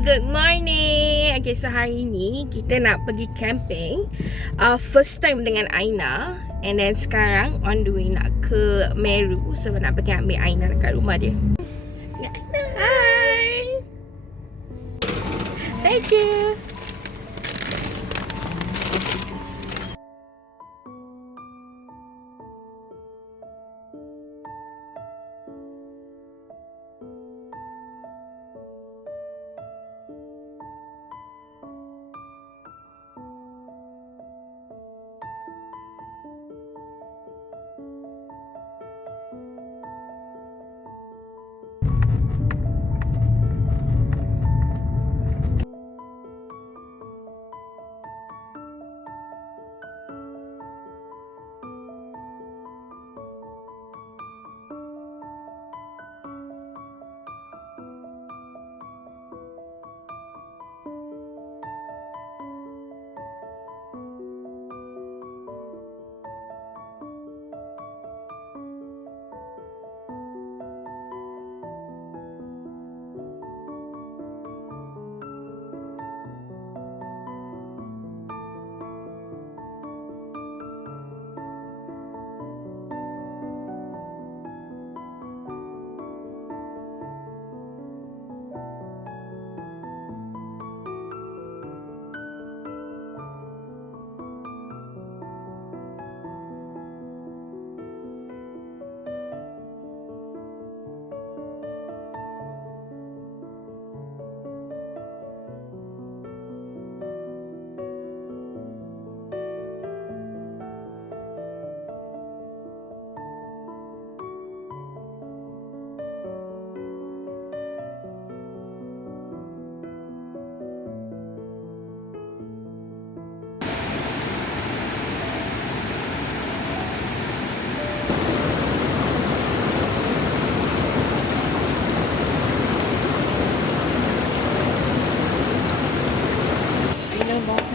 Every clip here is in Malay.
good morning. Okay, so hari ni kita nak pergi camping. First time dengan Aina. And then sekarang on the way nak ke Meru. Sebab nak pergi ambil Aina dekat rumah dia. Aina, hi. Thank you.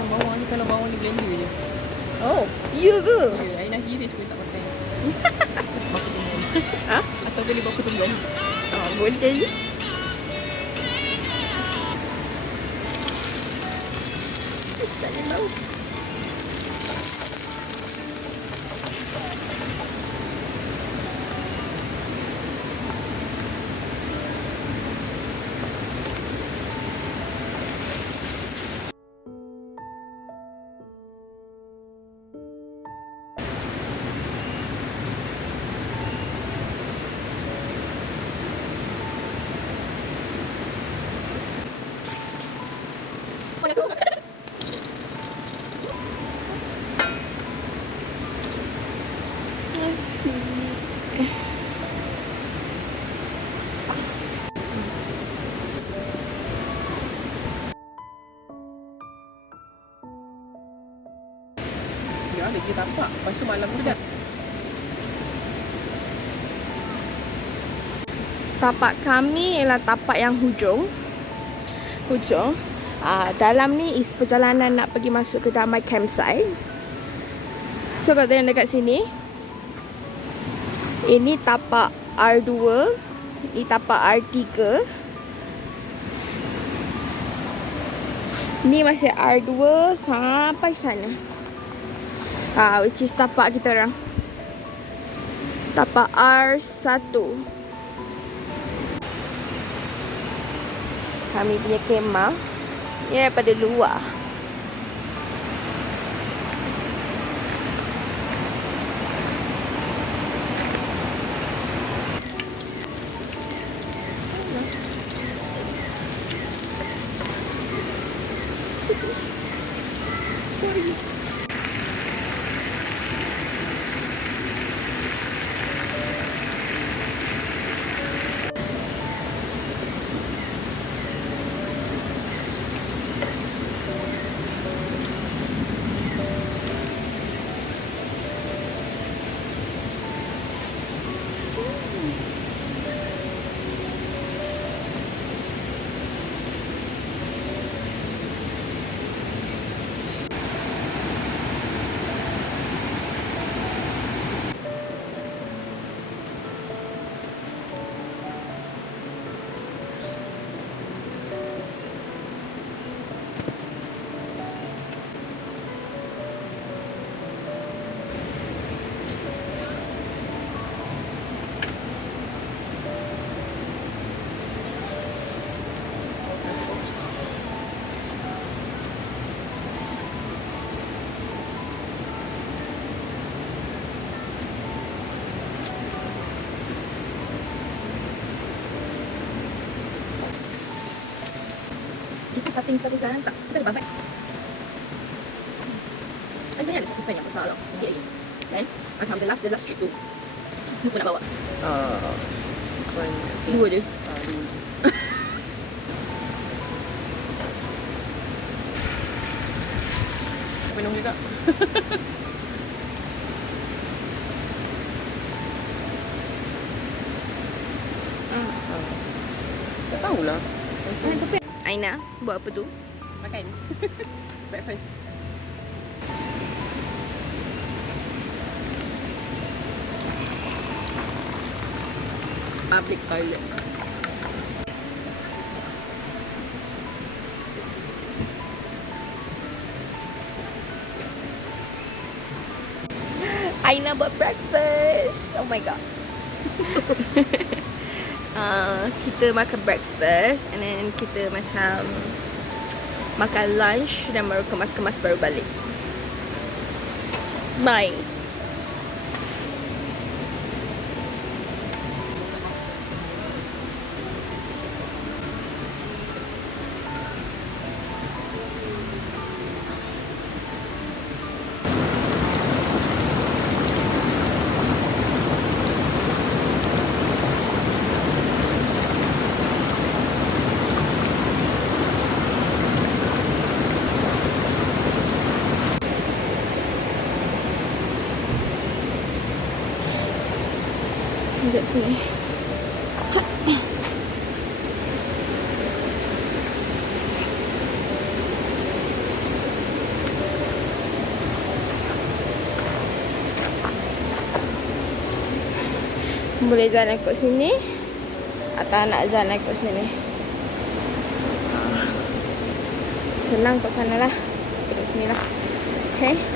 Bawang ni kalau bawang ni blender je. Oh, ya ke? Ya, Aina hiris pun tak pakai. Baku tunggu. Ha? Atau beli baku tunggu. Boleh je. Tak tahu. Ya, lagi tapak. Lepas tu malam tu dah. Tapak kami ialah tapak yang hujung. Dalam ni is perjalanan nak pergi masuk ke Damai campsite. So kalau tengok dekat sini, ini tapak R2, ini tapak R3. Ini masih R2 sampai sana. Which is tapak kita orang. Tapak R1. Kami punya kemah. Ini daripada luar. starting jalan tak. Kita ada babat. Saya ada satu yang besar lah. Sikit lagi. Kan? Macam the last street tu. Lupa nak bawa. This one. Dua je. Minum juga. Tak tahulah. Aina, buat apa tu? Makan. Breakfast. Public toilet. Aina buat breakfast. Oh my god. Kita makan breakfast and then kita macam makan lunch dan baru kemas-kemas baru balik. Bye. Sekejap sini. Boleh jalan kat sini atau nak jalan kat sini. Senang kat sana lah. Kat sini lah. Okay.